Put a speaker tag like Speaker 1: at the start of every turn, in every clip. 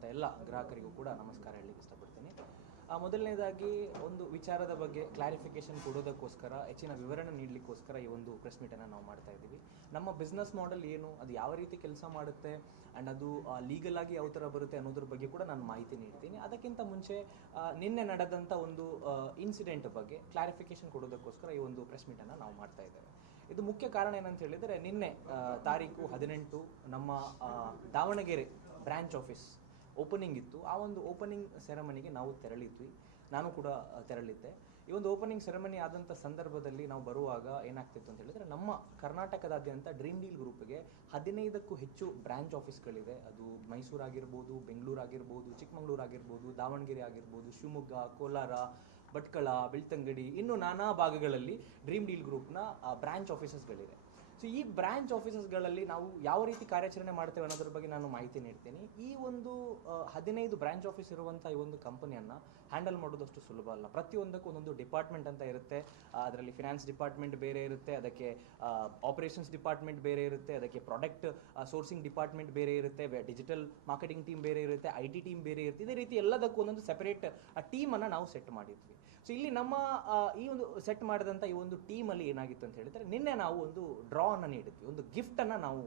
Speaker 1: ಇರುವಂಥ ಎಲ್ಲ ಗ್ರಾಹಕರಿಗೂ ಕೂಡ ನಮಸ್ಕಾರ ಹೇಳಲಿಕ್ಕೆ ಇಷ್ಟಪಡ್ತೀನಿ. ಮೊದಲನೇದಾಗಿ ಒಂದು ವಿಚಾರದ ಬಗ್ಗೆ ಕ್ಲಾರಿಫಿಕೇಶನ್ ಕೊಡೋದಕ್ಕೋಸ್ಕರ, ಹೆಚ್ಚಿನ ವಿವರಣೆ ನೀಡಲಿಕ್ಕೋಸ್ಕರ ಈ ಒಂದು ಪ್ರೆಸ್ ಮೀಟನ್ನು ನಾವು ಮಾಡ್ತಾ ಇದ್ದೀವಿ. ನಮ್ಮ ಬಿಸ್ನೆಸ್ ಮಾಡೆಲ್ ಏನು, ಅದು ಯಾವ ರೀತಿ ಕೆಲಸ ಮಾಡುತ್ತೆ ಆ್ಯಂಡ್ ಅದು ಲೀಗಲ್ ಆಗಿ ಯಾವ ಥರ ಬರುತ್ತೆ ಅನ್ನೋದ್ರ ಬಗ್ಗೆ ಕೂಡ ನಾನು ಮಾಹಿತಿ ನೀಡ್ತೀನಿ. ಅದಕ್ಕಿಂತ ಮುಂಚೆ ನಿನ್ನೆ ನಡೆದಂಥ ಒಂದು ಇನ್ಸಿಡೆಂಟ್ ಬಗ್ಗೆ ಕ್ಲಾರಿಫಿಕೇಶನ್ ಕೊಡೋದಕ್ಕೋಸ್ಕರ ಈ ಒಂದು ಪ್ರೆಸ್ ಮೀಟನ್ನು ನಾವು ಮಾಡ್ತಾ ಇದ್ದೇವೆ. ಇದು ಮುಖ್ಯ ಕಾರಣ ಏನಂತ ಹೇಳಿದರೆ, ನಿನ್ನೆ ತಾರೀಕು ಹದಿನೆಂಟು ನಮ್ಮ ದಾವಣಗೆರೆ ಬ್ರಾಂಚ್ ಆಫೀಸ್ ಓಪನಿಂಗ್ ಇತ್ತು. ಆ ಒಂದು ಓಪನಿಂಗ್ ಸೆರೆಮನಿಗೆ ನಾವು ತೆರಳಿದ್ವಿ. ನಾನು ಕೂಡ ತೆರಳಿದ್ದೆ. ಈ ಒಂದು ಓಪನಿಂಗ್ ಸೆರೆಮನಿ ಆದಂಥ ಸಂದರ್ಭದಲ್ಲಿ ನಾವು ಬರುವಾಗ ಏನಾಗ್ತಿತ್ತು ಅಂತ ಹೇಳಿದ್ರೆ, ನಮ್ಮ ಕರ್ನಾಟಕದಾದ್ಯಂತ ಡ್ರೀಮ್ ಡೀಲ್ ಗ್ರೂಪ್ಗೆ ಹದಿನೈದಕ್ಕೂ ಹೆಚ್ಚು ಬ್ರಾಂಚ್ ಆಫೀಸ್ಗಳಿದೆ ಅದು ಮೈಸೂರು ಆಗಿರ್ಬೋದು ಬೆಂಗಳೂರು ಆಗಿರ್ಬೋದು ಚಿಕ್ಕಮಗಳೂರು ಆಗಿರ್ಬೋದು ದಾವಣಗೆರೆ ಆಗಿರ್ಬೋದು, ಶಿವಮೊಗ್ಗ, ಕೋಲಾರ, ಭಟ್ಕಳ ಬೆಳ್ತಂಗಡಿ ಇನ್ನು ನಾನಾ ಭಾಗಗಳಲ್ಲಿ ಡ್ರೀಮ್ ಡೀಲ್ ಗ್ರೂಪ್ನ ಬ್ರಾಂಚ್ ಆಫೀಸಸ್ಗಳಿದೆ ಸೊ ಈ ಬ್ರಾಂಚ್ ಆಫೀಸಸ್ಗಳಲ್ಲಿ ನಾವು ಯಾವ ರೀತಿ ಕಾರ್ಯಾಚರಣೆ ಮಾಡ್ತೇವೆ ಅನ್ನೋದ್ರ ಬಗ್ಗೆ ನಾನು ಮಾಹಿತಿ ನೀಡ್ತೀನಿ. ಈ ಒಂದು ಹದಿನೈದು ಬ್ರಾಂಚ್ ಆಫೀಸ್ ಇರುವಂಥ ಈ ಒಂದು ಕಂಪನಿಯನ್ನ ಹ್ಯಾಂಡಲ್ ಮಾಡೋದಷ್ಟು ಸುಲಭ ಅಲ್ಲ. ಪ್ರತಿಯೊಂದಕ್ಕೂ ಒಂದೊಂದು ಡಿಪಾರ್ಟ್ಮೆಂಟ್ ಅಂತ ಇರುತ್ತೆ. ಅದರಲ್ಲಿ ಫಿನಾನ್ಸ್ ಡಿಪಾರ್ಟ್ಮೆಂಟ್ ಬೇರೆ ಇರುತ್ತೆ, ಅದಕ್ಕೆ ಆಪರೇಷನ್ಸ್ ಡಿಪಾರ್ಟ್ಮೆಂಟ್ ಬೇರೆ ಇರುತ್ತೆ, ಅದಕ್ಕೆ ಪ್ರಾಡಕ್ಟ್ ಸೋರ್ಸಿಂಗ್ ಡಿಪಾರ್ಟ್ಮೆಂಟ್ ಬೇರೆ ಇರುತ್ತೆ ಡಿಜಿಟಲ್ ಮಾರ್ಕೆಟಿಂಗ್ ಟೀಮ್ ಬೇರೆ ಇರುತ್ತೆ ಐ ಟಿ ಟೀಮ್ ಬೇರೆ ಇರುತ್ತೆ. ಇದೇ ರೀತಿ ಎಲ್ಲದಕ್ಕೂ ಒಂದೊಂದು ಸೆಪರೇಟ್ ಟೀಮನ್ನು ನಾವು ಸೆಟ್ ಮಾಡಿದ್ವಿ. ಸೊ ಇಲ್ಲಿ ನಮ್ಮ ಈ ಒಂದು ಸೆಟ್ ಮಾಡಿದಂಥ ಈ ಒಂದು ಟೀಮಲ್ಲಿ ಏನಾಗಿತ್ತು ಅಂತ ಹೇಳಿದ್ರೆ, ನಿನ್ನೆ ನಾವು ಒಂದು ಡ್ರಾ ಅನ್ನು ನೀಡ್ತೀವಿ ಒಂದು ಗಿಫ್ಟನ್ನು ನಾವು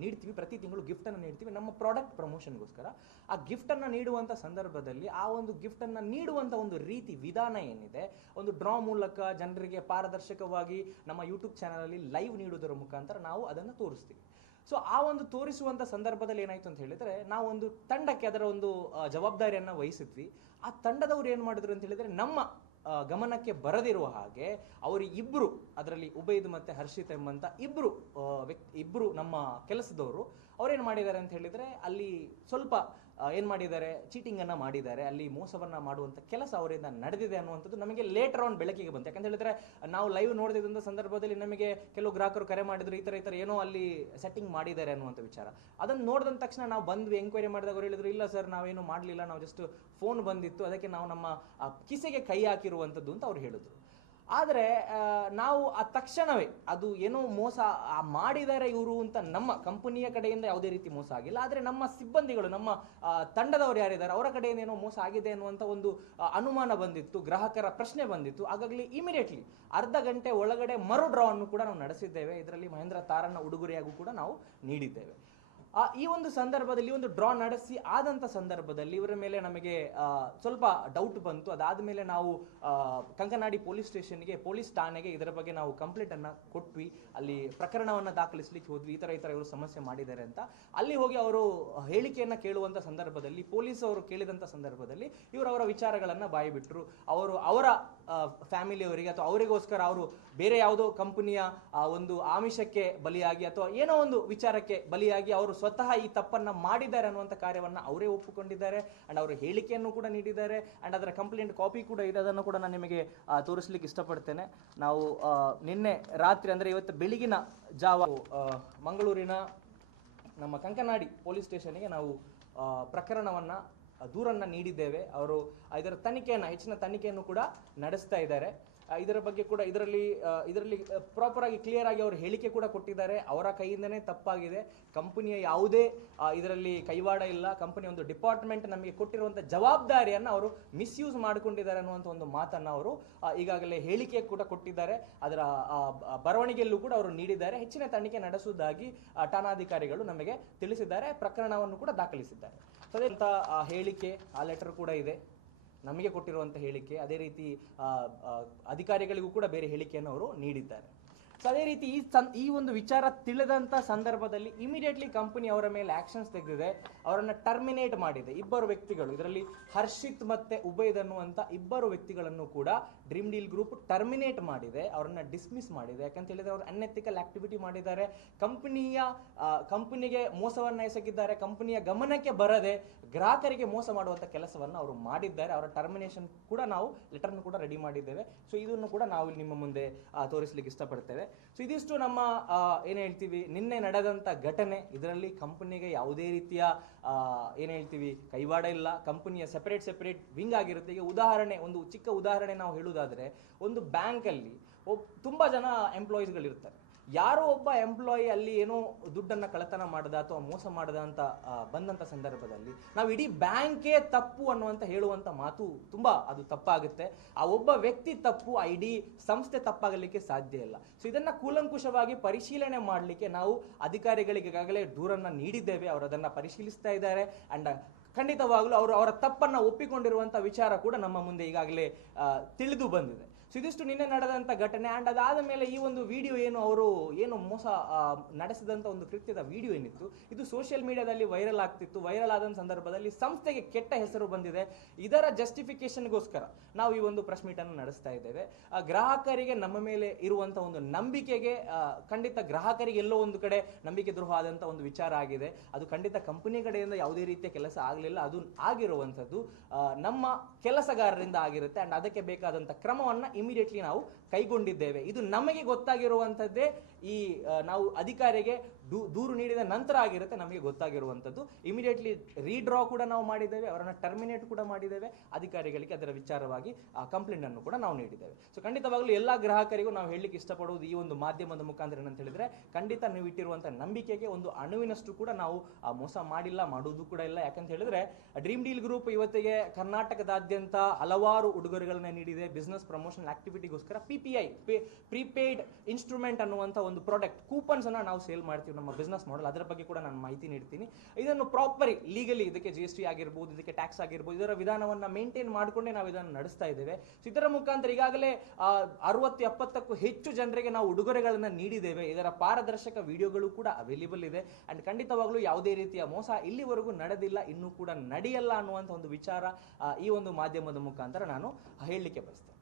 Speaker 1: ನೀಡ್ತೀವಿ. ಪ್ರತಿ ತಿಂಗಳು ಗಿಫ್ಟನ್ನು ನೀಡ್ತೀವಿ. ನಮ್ಮ ಪ್ರಾಡಕ್ಟ್ ಪ್ರಮೋಷನ್ಗೋಸ್ಕರ ಆ ಗಿಫ್ಟನ್ನು ನೀಡುವಂಥ ಸಂದರ್ಭದಲ್ಲಿ ಆ ಒಂದು ಗಿಫ್ಟನ್ನು ನೀಡುವಂಥ ಒಂದು ರೀತಿ, ವಿಧಾನ ಏನಿದೆ? ಒಂದು ಡ್ರಾ ಮೂಲಕ ಜನರಿಗೆ ಪಾರದರ್ಶಕವಾಗಿ ನಮ್ಮ ಯೂಟ್ಯೂಬ್ ಚಾನಲಲ್ಲಿ ಲೈವ್ ನೀಡುವುದರ ಮುಖಾಂತರ ನಾವು ಅದನ್ನು ತೋರಿಸ್ತೀವಿ. ಸೊ ಆ ಒಂದು ತೋರಿಸುವಂಥ ಸಂದರ್ಭದಲ್ಲಿ ಏನಾಯ್ತು ಅಂತ ಹೇಳಿದರೆ, ನಾವು ಒಂದು ತಂಡಕ್ಕೆ ಅದರ ಒಂದು ಜವಾಬ್ದಾರಿಯನ್ನು ವಹಿಸಿದ್ವಿ. ಆ ತಂಡದವ್ರು ಏನು ಮಾಡಿದ್ರು ಅಂತ ಹೇಳಿದರೆ, ನಮ್ಮ ಗಮನಕ್ಕೆ ಬರದಿರುವ ಹಾಗೆ ಅವರು ಇಬ್ಬರು ಅದರಲ್ಲಿ ಉಬೈದ್ ಮತ್ತೆ ಹರ್ಷಿತ್ ಎಂಬಂತ ಇಬ್ಬರು ವ್ಯಕ್ತಿ ಇಬ್ಬರು ನಮ್ಮ ಕೆಲಸದವರು, ಅವ್ರೇನು ಮಾಡಿದ್ದಾರೆ ಅಂತ ಹೇಳಿದ್ರೆ ಅಲ್ಲಿ ಸ್ವಲ್ಪ ಏನು ಮಾಡಿದ್ದಾರೆ? ಚೀಟಿಂಗನ್ನು ಮಾಡಿದ್ದಾರೆ. ಅಲ್ಲಿ ಮೋಸವನ್ನು ಮಾಡುವಂಥ ಕೆಲಸ ಅವರಿಂದ ನಡೆದಿದೆ ಅನ್ನುವಂಥದ್ದು ನಮಗೆ ಲೇಟರ್ ಆನ್ ಬೆಳಕಿಗೆ ಬಂತು. ಯಾಕಂತ ಹೇಳಿದ್ರೆ, ನಾವು ಲೈವ್ ನೋಡಿದಂಥ ಸಂದರ್ಭದಲ್ಲಿ ನಮಗೆ ಕೆಲವು ಗ್ರಾಹಕರು ಕರೆ ಮಾಡಿದ್ರು, ಈ ಥರ ಈ ಥರ ಏನೋ ಅಲ್ಲಿ ಸೆಟ್ಟಿಂಗ್ ಮಾಡಿದ್ದಾರೆ ಅನ್ನುವಂಥ ವಿಚಾರ. ಅದನ್ನು ನೋಡಿದ ತಕ್ಷಣ ನಾವು ಬಂದು ಎಂಕ್ವೈರಿ ಮಾಡಿದಾಗ ಅವ್ರು ಹೇಳಿದ್ರು, ಇಲ್ಲ ಸರ್ ನಾವೇನು ಮಾಡಲಿಲ್ಲ, ನಾವು ಜಸ್ಟ್ ಫೋನ್ ಬಂದಿತ್ತು, ಅದಕ್ಕೆ ನಾವು ನಮ್ಮ ಕಿಸೆಗೆ ಕೈ ಹಾಕಿರುವಂಥದ್ದು ಅಂತ ಅವ್ರು ಹೇಳಿದ್ರು. ಆದರೆ ನಾವು ಆ ತಕ್ಷಣವೇ ಅದು ಏನೋ ಮೋಸ ಮಾಡಿದ್ದಾರೆ ಇವರು ಅಂತ ನಮ್ಮ ಕಂಪನಿಯ ಕಡೆಯಿಂದ ಯಾವುದೇ ರೀತಿ ಮೋಸ ಆಗಿಲ್ಲ. ಆದರೆ ನಮ್ಮ ಸಿಬ್ಬಂದಿಗಳು, ನಮ್ಮ ತಂಡದವರು ಯಾರಿದ್ದಾರೆ, ಅವರ ಕಡೆಯಿಂದ ಏನೋ ಮೋಸ ಆಗಿದೆ ಅನ್ನುವಂಥ ಒಂದು ಅನುಮಾನ ಬಂದಿತ್ತು, ಗ್ರಾಹಕರ ಪ್ರಶ್ನೆ ಬಂದಿತ್ತು. ಹಾಗಾಗಿ ಇಮಿಡಿಯೇಟ್ಲಿ ಅರ್ಧ ಗಂಟೆ ಒಳಗಡೆ ಮರು ಡ್ರಾವನ್ನು ಕೂಡ ನಾವು ನಡೆಸಿದ್ದೇವೆ. ಇದರಲ್ಲಿ ಮಹೇಂದ್ರ ತಾರಣ್ಣ ಉಡುಗೊರೆಯಾಗೂ ಕೂಡ ನಾವು ನೀಡಿದ್ದೇವೆ. ಆ, ಈ ಒಂದು ಸಂದರ್ಭದಲ್ಲಿ ಒಂದು ಡ್ರಾ ನಡೆಸಿ ಆದಂಥ ಸಂದರ್ಭದಲ್ಲಿ ಇವರ ಮೇಲೆ ನಮಗೆ ಸ್ವಲ್ಪ ಡೌಟ್ ಬಂತು. ಅದಾದ ಮೇಲೆ ನಾವು ಕಂಕನಾಡಿ ಪೊಲೀಸ್ ಸ್ಟೇಷನ್ಗೆ ಪೊಲೀಸ್ ಠಾಣೆಗೆ ಇದರ ಬಗ್ಗೆ ನಾವು ಕಂಪ್ಲೇಂಟ್ ಅನ್ನ ಕೊಟ್ವಿ. ಅಲ್ಲಿ ಪ್ರಕರಣವನ್ನ ದಾಖಲಿಸಲಿಕ್ಕೆ ಹೋದ್ವಿ. ಈ ತರ ಈ ತರ ಇವರು ಸಮಸ್ಯೆ ಮಾಡಿದ್ದಾರೆ ಅಂತ. ಅಲ್ಲಿ ಹೋಗಿ ಅವರು ಹೇಳಿಕೆಯನ್ನ ಕೇಳುವಂತ ಸಂದರ್ಭದಲ್ಲಿ ಪೊಲೀಸ್ ಅವರು ಕೇಳಿದಂತ ಸಂದರ್ಭದಲ್ಲಿ ಇವರು ಅವರ ವಿಚಾರಗಳನ್ನ ಬಾಯಿ ಬಿಟ್ಟರು ಅವರು ಅವರ ಫ್ಯಾಮಿಲಿಯವರಿಗೆ ಅಥವಾ ಅವರಿಗೋಸ್ಕರ ಅವರು ಬೇರೆ ಯಾವುದೋ ಕಂಪನಿಯ ಒಂದು ಆಮಿಷಕ್ಕೆ ಬಲಿಯಾಗಿ ಅಥವಾ ಏನೋ ಒಂದು ವಿಚಾರಕ್ಕೆ ಬಲಿಯಾಗಿ ಅವರು ಸ್ವತಃ ಈ ತಪ್ಪನ್ನು ಮಾಡಿದ್ದಾರೆ ಅನ್ನುವಂಥ ಕಾರ್ಯವನ್ನು ಅವರೇ ಒಪ್ಪಿಕೊಂಡಿದ್ದಾರೆ. ಆ್ಯಂಡ್ ಅವರು ಹೇಳಿಕೆಯನ್ನು ಕೂಡ ನೀಡಿದ್ದಾರೆ. ಆ್ಯಂಡ್ ಅದರ ಕಂಪ್ಲೇಂಟ್ ಕಾಪಿ ಕೂಡ ಇದೆ. ಅದನ್ನು ಕೂಡ ನಾನು ನಿಮಗೆ ತೋರಿಸ್ಲಿಕ್ಕೆ ಇಷ್ಟಪಡ್ತೇನೆ. ನಾವು ನಿನ್ನೆ ರಾತ್ರಿ ಅಂದರೆ ಇವತ್ತು ಬೆಳಗಿನ ಜಾವ ಮಂಗಳೂರಿನ ನಮ್ಮ ಕಂಕನಾಡಿ ಪೊಲೀಸ್ ಸ್ಟೇಷನ್ಗೆ ನಾವು ಪ್ರಕರಣವನ್ನು ದೂರನ್ನು ನೀಡಿದ್ದೇವೆ. ಅವರು ಇದರ ತನಿಖೆಯನ್ನು, ಹೆಚ್ಚಿನ ತನಿಖೆಯನ್ನು ಕೂಡ ನಡೆಸ್ತಾ ಇದ್ದಾರೆ. ಇದರ ಬಗ್ಗೆ ಕೂಡ ಇದರಲ್ಲಿ ಇದರಲ್ಲಿ ಪ್ರಾಪರ್ ಆಗಿ ಕ್ಲಿಯರ್ ಆಗಿ ಅವರು ಹೇಳಿಕೆ ಕೂಡ ಕೊಟ್ಟಿದ್ದಾರೆ. ಅವರ ಕೈಯಿಂದನೇ ತಪ್ಪಾಗಿದೆ. ಕಂಪನಿಯ ಯಾವುದೇ ಇದರಲ್ಲಿ ಕೈವಾಡ ಇಲ್ಲ. ಕಂಪನಿ ಒಂದು ಡಿಪಾರ್ಟ್ಮೆಂಟ್ ನಮಗೆ ಕೊಟ್ಟಿರುವಂಥ ಜವಾಬ್ದಾರಿಯನ್ನು ಅವರು ಮಿಸ್ಯೂಸ್ ಮಾಡಿಕೊಂಡಿದ್ದಾರೆ ಅನ್ನುವಂಥ ಒಂದು ಮಾತನ್ನು ಅವರು ಈಗಾಗಲೇ ಹೇಳಿಕೆ ಕೂಡ ಕೊಟ್ಟಿದ್ದಾರೆ. ಅದರ ಬರವಣಿಗೆಯಲ್ಲೂ ಕೂಡ ಅವರು ನೀಡಿದ್ದಾರೆ. ಹೆಚ್ಚಿನ ತನಿಖೆ ನಡೆಸುವುದಾಗಿ ಠಾಣಾಧಿಕಾರಿಗಳು ನಮಗೆ ತಿಳಿಸಿದ್ದಾರೆ. ಪ್ರಕರಣವನ್ನು ಕೂಡ ದಾಖಲಿಸಿದ್ದಾರೆ. ಸೊ ಅದೇ ಹೇಳಿಕೆ, ಆ ಲೆಟರ್ ಕೂಡ ಇದೆ. ನಮಗೆ ಕೊಟ್ಟಿರುವಂಥ ಹೇಳಿಕೆ ಅದೇ ರೀತಿ ಅಧಿಕಾರಿಗಳಿಗೂ ಕೂಡ ಬೇರೆ ಹೇಳಿಕೆಯನ್ನು ಅವರು ನೀಡಿದ್ದಾರೆ. ಸೊ ಅದೇ ರೀತಿ ಈ ಸಂ, ಈ ಒಂದು ವಿಚಾರ ತಿಳಿದಂಥ ಸಂದರ್ಭದಲ್ಲಿ ಇಮಿಡಿಯೇಟ್ಲಿ ಕಂಪನಿ ಅವರ ಮೇಲೆ ಆ್ಯಕ್ಷನ್ಸ್ ತೆಗೆದಿದೆ. ಅವರನ್ನು ಟರ್ಮಿನೇಟ್ ಮಾಡಿದೆ. ಇಬ್ಬರು ವ್ಯಕ್ತಿಗಳು, ಇದರಲ್ಲಿ ಹರ್ಷಿತ್ ಮತ್ತು ಉಬೈದ್ ಅನ್ನುವಂಥ ಇಬ್ಬರು ವ್ಯಕ್ತಿಗಳನ್ನು ಕೂಡ ಡ್ರೀಮ್ ಡೀಲ್ ಗ್ರೂಪ್ ಟರ್ಮಿನೇಟ್ ಮಾಡಿದೆ. ಅವರನ್ನು ಡಿಸ್ಮಿಸ್ ಮಾಡಿದೆ. ಯಾಕಂತ ಹೇಳಿದರೆ ಅವರು ಅನ್ಎಥಿಕಲ್ ಆ್ಯಕ್ಟಿವಿಟಿ ಮಾಡಿದ್ದಾರೆ. ಕಂಪನಿಯ ಕಂಪನಿಗೆ ಮೋಸವನ್ನು ಎಸಗಿದ್ದಾರೆ. ಕಂಪನಿಯ ಗಮನಕ್ಕೆ ಬರದೆ ಗ್ರಾಹಕರಿಗೆ ಮೋಸ ಮಾಡುವಂಥ ಕೆಲಸವನ್ನು ಅವರು ಮಾಡಿದ್ದಾರೆ. ಅವರ ಟರ್ಮಿನೇಷನ್ ಕೂಡ ನಾವು ಲೆಟರ್ನ ಕೂಡ ರೆಡಿ ಮಾಡಿದ್ದೇವೆ. ಸೊ ಇದನ್ನು ಕೂಡ ನಾವು ನಿಮ್ಮ ಮುಂದೆ ತೋರಿಸ್ಲಿಕ್ಕೆ ಇಷ್ಟಪಡ್ತೇವೆ. ಸೊ ಇದಿಷ್ಟು ನಮ್ಮ ಏನು ಹೇಳ್ತೀವಿ, ನಿನ್ನೆ ನಡೆದಂಥ ಘಟನೆ. ಇದರಲ್ಲಿ ಕಂಪನಿಗೆ ಯಾವುದೇ ರೀತಿಯ ಏನ್ ಹೇಳ್ತೀವಿ, ಕೈವಾಡ ಇಲ್ಲ. ಕಂಪನಿಯ ಸೆಪರೇಟ್ ಸೆಪರೇಟ್ ವಿಂಗ್ ಆಗಿರುತ್ತೆ. ಈಗ ಉದಾಹರಣೆ, ಒಂದು ಚಿಕ್ಕ ಉದಾಹರಣೆ ನಾವು ಹೇಳುವುದಾದರೆ, ಒಂದು ಬ್ಯಾಂಕಲ್ಲಿ ಒಬ್, ತುಂಬ ಜನ ಎಂಪ್ಲಾಯೀಸ್ಗಳಿರ್ತಾರೆ ಯಾರೋ ಒಬ್ಬ ಎಂಪ್ಲಾಯಿ ಅಲ್ಲಿ ಏನೋ ದುಡ್ಡನ್ನ ಕಳತನ ಮಾಡದ ಅಥವಾ ಮೋಸ ಮಾಡದ ಅಂತ ಬಂದಂಥ ಸಂದರ್ಭದಲ್ಲಿ ನಾವು ಇಡೀ ಬ್ಯಾಂಕೇ ತಪ್ಪು ಅನ್ನುವಂತ ಹೇಳುವಂತ ಮಾತು ತುಂಬಾ ಅದು ತಪ್ಪಾಗುತ್ತೆ. ಆ ಒಬ್ಬ ವ್ಯಕ್ತಿ ತಪ್ಪು, ಆ ಇಡೀ ಸಂಸ್ಥೆ ತಪ್ಪಾಗಲಿಕ್ಕೆ ಸಾಧ್ಯ ಇಲ್ಲ. ಸೊ ಇದನ್ನ ಕೂಲಂಕುಷವಾಗಿ ಪರಿಶೀಲನೆ ಮಾಡಲಿಕ್ಕೆ ನಾವು ಅಧಿಕಾರಿಗಳಿಗೆ ಈಗಾಗಲೇ ದೂರನ್ನ ನೀಡಿದ್ದೇವೆ. ಅವರು ಅದನ್ನ ಪರಿಶೀಲಿಸ್ತಾ ಇದ್ದಾರೆ. ಅಂಡ್, ಖಂಡಿತವಾಗಲೂ ಅವರು ಅವರ ತಪ್ಪನ್ನ ಒಪ್ಪಿಕೊಂಡಿರುವಂತ ವಿಚಾರ ಕೂಡ ನಮ್ಮ ಮುಂದೆ ಈಗಾಗಲೇ ತಿಳಿದು ಬಂದಿದೆ. ಸೊ ಇದಿಷ್ಟು ನಿನ್ನೆ ನಡೆದಂತ ಘಟನೆ ಅಂಡ್ ಅದಾದ ಮೇಲೆ ಈ ಒಂದು ವಿಡಿಯೋ ಏನು ಅವರು ಏನು ಮೋಸ ನಡೆಸಿದಂಥ ಒಂದು ಕೃತ್ಯದ ವಿಡಿಯೋ ಏನಿತ್ತು? ಇದು ಸೋಷಿಯಲ್ ಮೀಡಿಯಾದಲ್ಲಿ ವೈರಲ್ ಆಗ್ತಿತ್ತು. ವೈರಲ್ ಆದ ಸಂದರ್ಭದಲ್ಲಿ ಸಂಸ್ಥೆಗೆ ಕೆಟ್ಟ ಹೆಸರು ಬಂದಿದೆ. ಇದರ ಜಸ್ಟಿಫಿಕೇಶನ್ಗೋಸ್ಕರ ನಾವು ಈ ಒಂದು ಪ್ರೆಸ್ ಮೀಟ್ ಅನ್ನು ನಡೆಸ್ತಾ ಇದ್ದೇವೆ. ಗ್ರಾಹಕರಿಗೆ ನಮ್ಮ ಮೇಲೆ ಇರುವಂತ ಒಂದು ನಂಬಿಕೆಗೆ ಖಂಡಿತ ಗ್ರಾಹಕರಿಗೆ ಎಲ್ಲೋ ಒಂದು ಕಡೆ ನಂಬಿಕೆ ದ್ರೋಹ ಆದಂತ ಒಂದು ವಿಚಾರ ಆಗಿದೆ. ಅದು ಖಂಡಿತ ಕಂಪನಿ ಕಡೆಯಿಂದ ಯಾವುದೇ ರೀತಿಯ ಕೆಲಸ ಆಗಲಿಲ್ಲ. ಅದು ಆಗಿರುವಂಥದ್ದು ನಮ್ಮ ಕೆಲಸಗಾರರಿಂದ ಆಗಿರುತ್ತೆ. ಅಂಡ್ ಅದಕ್ಕೆ ಬೇಕಾದಂತ ಕ್ರಮವನ್ನ ಇಮಿಡಿಯೇಟ್ಲಿ ನಾವು ಕೈಗೊಂಡಿದ್ದೇವೆ. ಇದು ನಮಗೆ ಗೊತ್ತಾಗಿರುವಂಥದ್ದೇ ಈ ನಾವು ಅಧಿಕಾರಿಗೆ ದೂರು ನೀಡಿದ ನಂತರ ಆಗಿರುತ್ತೆ, ನಮಗೆ ಗೊತ್ತಾಗಿರುವಂಥದ್ದು. ಇಮಿಡಿಯೇಟ್ಲಿ ರೀಡ್ರಾ ಕೂಡ ನಾವು ಮಾಡಿದ್ದೇವೆ, ಅವರನ್ನ ಟರ್ಮಿನೇಟ್ ಕೂಡ ಮಾಡಿದ್ದೇವೆ. ಅಧಿಕಾರಿಗಳಿಗೆ ಅದರ ವಿಚಾರವಾಗಿ, ಆ ಕಂಪ್ಲೇಂಟನ್ನು ಕೂಡ ನಾವು ನೀಡಿದ್ದೇವೆ. ಸೊ ಖಂಡಿತವಾಗಲೂ ಎಲ್ಲ ಗ್ರಾಹಕರಿಗೂ ನಾವು ಹೇಳಲಿಕ್ಕೆ ಇಷ್ಟಪಡುವುದು ಈ ಒಂದು ಮಾಧ್ಯಮದ ಮುಖಾಂತರ ಏನಂತ ಹೇಳಿದರೆ, ಖಂಡಿತ ನೀವು ಇಟ್ಟಿರುವಂಥ ನಂಬಿಕೆಗೆ ಒಂದು ಅಣುವಿನಷ್ಟು ಕೂಡ ನಾವು ಮೋಸ ಮಾಡಿಲ್ಲ, ಮಾಡುವುದು ಕೂಡ ಇಲ್ಲ. ಯಾಕಂತ ಹೇಳಿದ್ರೆ ಡ್ರೀಮ್ ಡೀಲ್ ಗ್ರೂಪ್ ಇವತ್ತಿಗೆ ಕರ್ನಾಟಕದಾದ್ಯಂತ ಹಲವಾರು ಉಡುಗೊರೆಗಳನ್ನ ನೀಡಿದೆ. Business promotion ಆಕ್ಟಿವಿಟಿಗೋಸ್ಕರ P P I prepaid instrument ಅನ್ನುವಂಥ ಒಂದು ಪ್ರಾಡಕ್ಟ್ ಕೂಪನ್ಸ್ ಅನ್ನ ನಾವು ಸೇಲ್ ಮಾಡ್ತೀವಿ ನಮ್ಮ ಬಿಸ್ನೆಸ್ ಮಾಡಲ್ ಅದರ ಬಗ್ಗೆ ಕೂಡ ನಾನು ಮಾಹಿತಿ ನೀಡ್ತೀನಿ. ಇದನ್ನು ಪ್ರಾಪರ್ ಲೀಗಲಿ ಇದಕ್ಕೆ ಜಿ ಎಸ್ ಟಿ ಆಗಿರ್ಬೋದು, ಇದಕ್ಕೆ ಟ್ಯಾಕ್ಸ್ ಆಗಿರ್ಬೋದು, ಇದರ ವಿಧಾನವನ್ನು ಮೇಂಟೈನ್ ಮಾಡಿಕೊಂಡೇ ನಾವು ಇದನ್ನು ನಡೆಸ್ತಾ ಇದ್ದೇವೆ. ಇದರ ಮುಖಾಂತರ ಈಗಾಗಲೇ ಅರವತ್ತು, ಎಪ್ಪತ್ತಕ್ಕೂ ಹೆಚ್ಚು ಜನರಿಗೆ ನಾವು ಉಡುಗೊರೆಗಳನ್ನು ನೀಡಿದ್ದೇವೆ. ಇದರ ಪಾರದರ್ಶಕ ವಿಡಿಯೋಗಳು ಕೂಡ ಅವೈಲೇಬಲ್ ಇದೆ. ಅಂಡ್ ಖಂಡಿತವಾಗ್ಲೂ ಯಾವುದೇ ರೀತಿಯ ಮೋಸ ಇಲ್ಲಿವರೆಗೂ ನಡೆದಿಲ್ಲ, ಇನ್ನೂ ಕೂಡ ನಡೆಯಲ್ಲ ಅನ್ನುವಂಥ ಒಂದು ವಿಚಾರ ಈ ಒಂದು ಮಾಧ್ಯಮದ ಮುಖಾಂತರ ನಾನು ಹೇಳಲಿಕ್ಕೆ ಬಯಸ್ತೇನೆ.